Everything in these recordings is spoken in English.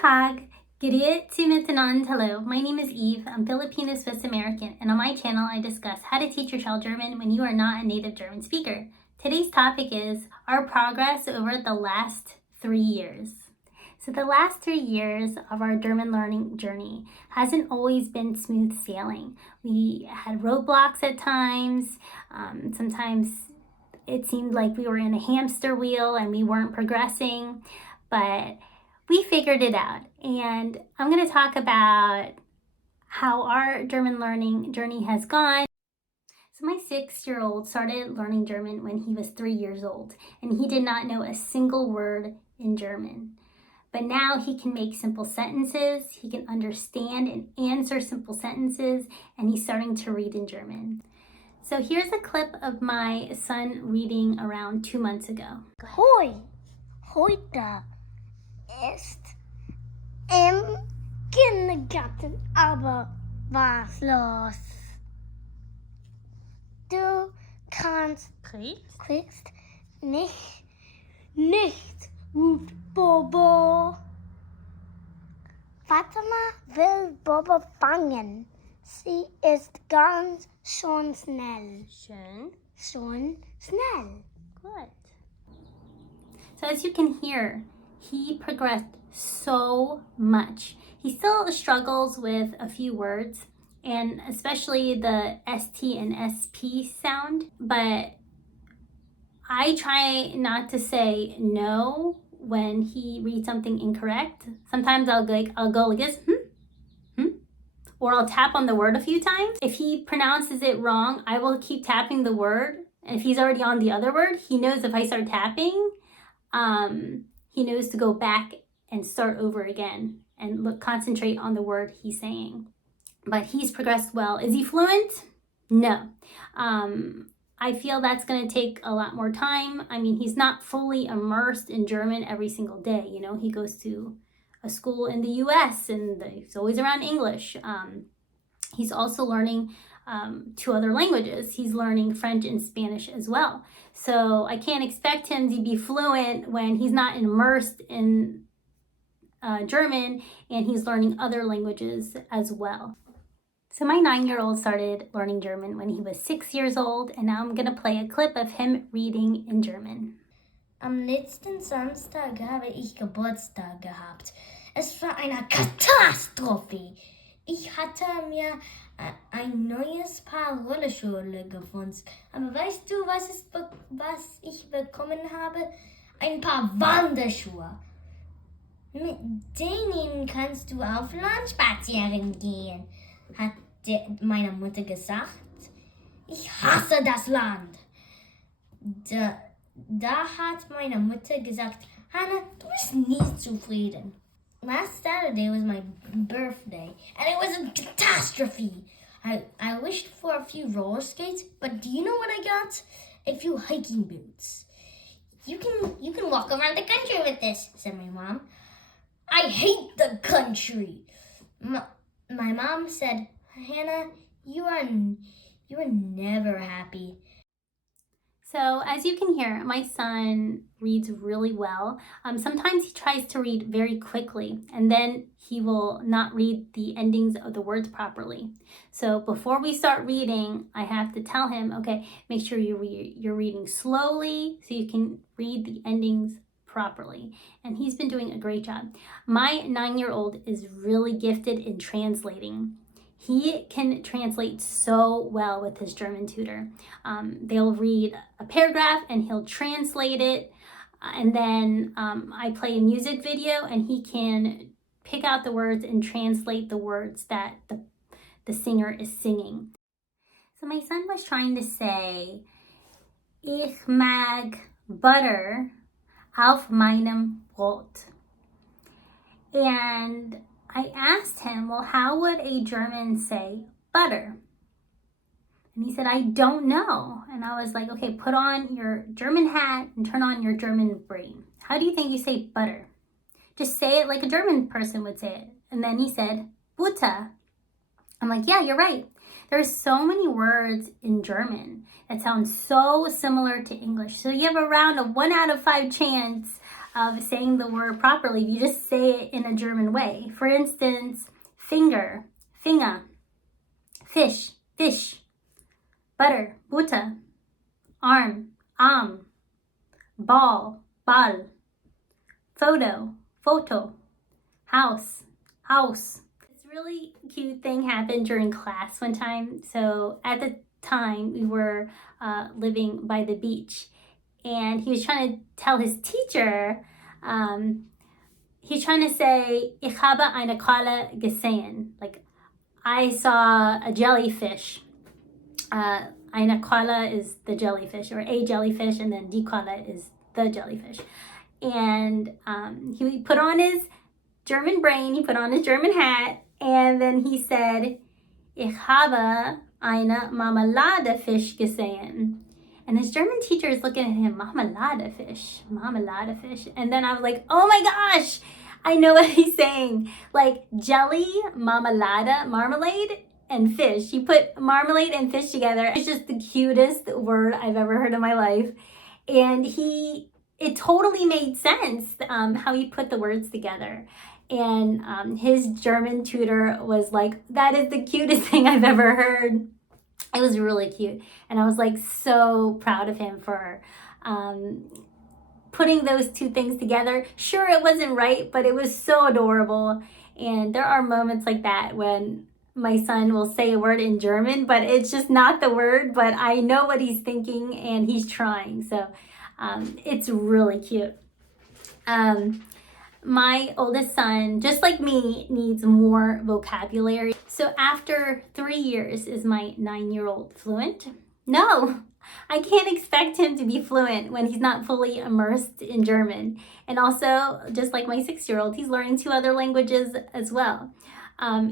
Tag, Grüezi miteinander, hello. My name is Eve. I'm Filipino Swiss American, and on my channel I discuss how to teach your child German when you are not a native German speaker. Today's topic is our progress over the last 3 years. So the last 3 years of our German learning journey hasn't always been smooth sailing. We had roadblocks at times. Sometimes it seemed like we were in a hamster wheel and we weren't progressing, but we figured it out. And I'm going to talk about how our German learning journey has gone. So my 6-year-old started learning German when he was 3 years old, and he did not know a single word in German. But now he can make simple sentences, he can understand and answer simple sentences, and he's starting to read in German. So here's a clip of my son reading around 2 months ago. Hoi, heute ist im Kindergarten aber was los. Du kriegst nicht, ruft Bobo. Fatima will Bobo fangen. Sie ist ganz schön schnell. Schon schnell. Good. So as you can hear, he progressed so much. He still struggles with a few words, and especially the ST and SP sound, but I try not to say no when he reads something incorrect. Sometimes I'll go like this, or I'll tap on the word a few times. If he pronounces it wrong, I will keep tapping the word. And if he's already on the other word, he knows if I start tapping, he knows to go back and start over again and concentrate on the word he's saying. But he's progressed well. Is he fluent? No. I feel that's going to take a lot more time. I mean, he's not fully immersed in German every single day. You know, he goes to a school in the US and he's always around English. He's also learning 2 other languages. He's learning French and Spanish as well. So I can't expect him to be fluent when he's not immersed in German and he's learning other languages as well. So my 9-year-old started learning German when he was 6 years old, and now I'm going to play a clip of him reading in German. Am letzten Samstag habe ich Geburtstag gehabt. Es war eine Katastrophe. Ich hatte mir ein neues Paar Rollschuhe gefunden. Aber weißt du, was ich bekommen habe? Ein paar Wanderschuhe. Mit denen kannst du auf Land spazieren gehen, hat meine Mutter gesagt. Ich hasse das Land. Da hat meine Mutter gesagt, Hannah, du bist nie zufrieden. Last Saturday was my birthday, and it was a catastrophe. I wished for a few roller skates, but do you know what I got? A few hiking boots. You can walk around the country with this, said my mom. I hate the country. My mom said, Hannah, you are never happy. So as you can hear, my son reads really well. Sometimes he tries to read very quickly, and then he will not read the endings of the words properly. So before we start reading, I have to tell him, okay, make sure you're reading slowly so you can read the endings properly. And he's been doing a great job. My 9-year-old is really gifted in translating. He can translate so well with his German tutor. They'll read a paragraph and he'll translate it. And then I play a music video and he can pick out the words and translate the words that the singer is singing. So my son was trying to say, Ich mag butter auf meinem Brot. And I asked him, well, how would a German say butter? And he said, I don't know. And I was like, okay, put on your German hat and turn on your German brain. How do you think you say butter? Just say it like a German person would say it. And then he said, Butter. I'm like, yeah, you're right. There's so many words in German that sound so similar to English. So you have around a 1 out of 5 chance of saying the word properly. You just say it in a German way. For instance, finger, Finger, fish, fish, butter, Butter, arm, Arm, ball, Ball, photo, Photo, house, House. This really cute thing happened during class one time. So at the time we were living by the beach, and he was trying to tell his teacher, he's trying to say, ich habe eine Qualle gesehen. Like, I saw a jellyfish. Eine Qualle is the jellyfish, or a jellyfish, and then die Qualle is the jellyfish. And he put on his German brain, he put on his German hat, and then he said, ich habe eine Marmeladefisch gesehen. And his German teacher is looking at him, Marmeladefisch. And then I was like, oh my gosh, I know what he's saying. Like jelly, marmalade, and fish. He put marmalade and fish together. It's just the cutest word I've ever heard in my life. And it totally made sense how he put the words together. And his German tutor was like, that is the cutest thing I've ever heard. It was really cute. And I was like so proud of him for putting those two things together. Sure, it wasn't right, but it was so adorable. And there are moments like that when my son will say a word in German, but it's just not the word, but I know what he's thinking and he's trying. So it's really cute. My oldest son, just like me, needs more vocabulary. So after 3 years, is my 9-year-old fluent? No, I can't expect him to be fluent when he's not fully immersed in German. And also, just like my 6-year-old, he's learning 2 other languages as well.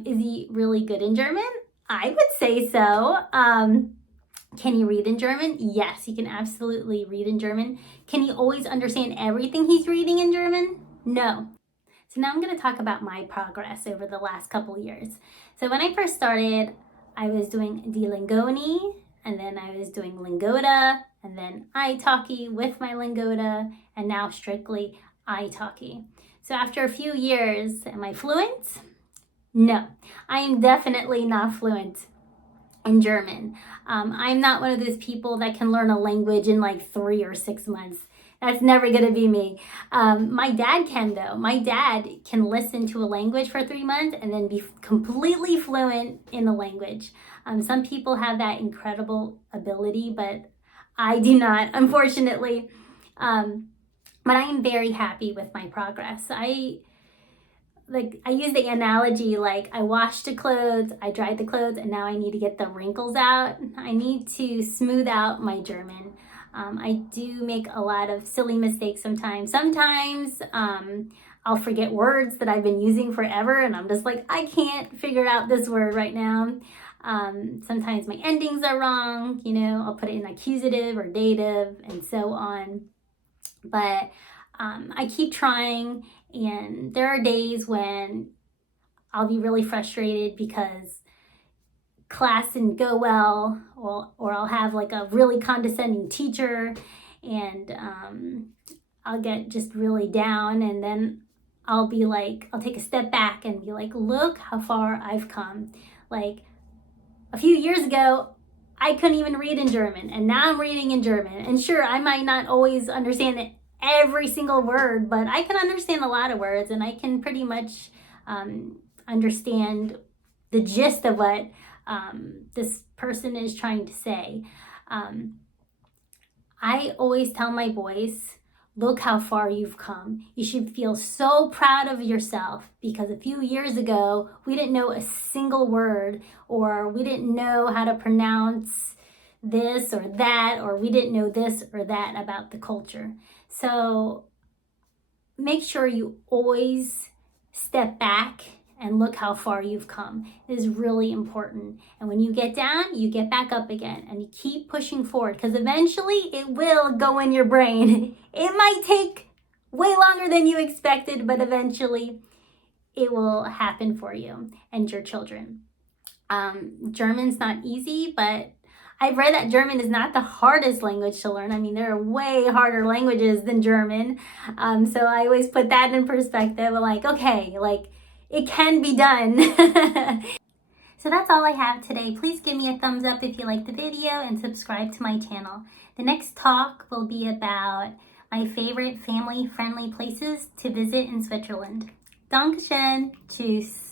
Is he really good in German? I would say so. Can he read in German? Yes, he can absolutely read in German. Can he always understand everything he's reading in German? No. So now I'm going to talk about my progress over the last couple years. So when I first started, I was doing Die Lingoni, and then I was doing Lingota, and then italki with my Lingota, and now strictly italki. So after a few years, am I fluent? No, I am definitely not fluent in German. I'm not one of those people that can learn a language in like 3 or 6 months. That's never going to be me. My dad can, though. My dad can listen to a language for 3 months and then be completely fluent in the language. Some people have that incredible ability, but I do not, unfortunately. But I am very happy with my progress. I use the analogy, like I washed the clothes, I dried the clothes, and now I need to get the wrinkles out. I need to smooth out my German. I do make a lot of silly mistakes sometimes. Sometimes I'll forget words that I've been using forever, and I'm just like, I can't figure out this word right now. Sometimes my endings are wrong, I'll put it in accusative or dative and so on. But I keep trying, and there are days when I'll be really frustrated because class didn't go well, or I'll have like a really condescending teacher, and I'll get just really down, and then I'll take a step back and be like, look how far I've come. Like a few years ago, I couldn't even read in German, and now I'm reading in German. And sure, I might not always understand every single word, but I can understand a lot of words, and I can pretty much understand the gist of what this person is trying to say. I always tell my boys, look how far you've come. You should feel so proud of yourself, because a few years ago, we didn't know a single word, or we didn't know how to pronounce this or that, or we didn't know this or that about the culture. So make sure you always step back and look how far you've come. It is really important. And when you get down, you get back up again, and you keep pushing forward, because eventually it will go in your brain. It might take way longer than you expected, but eventually it will happen for you and your children. German's not easy, but I've read that German is not the hardest language to learn. I mean, there are way harder languages than German. So I always put that in perspective. Like, okay, like it can be done. So that's all I have today. Please give me a thumbs up if you liked the video and subscribe to my channel. The next talk will be about my favorite family-friendly places to visit in Switzerland. Dankeschön. Tschüss.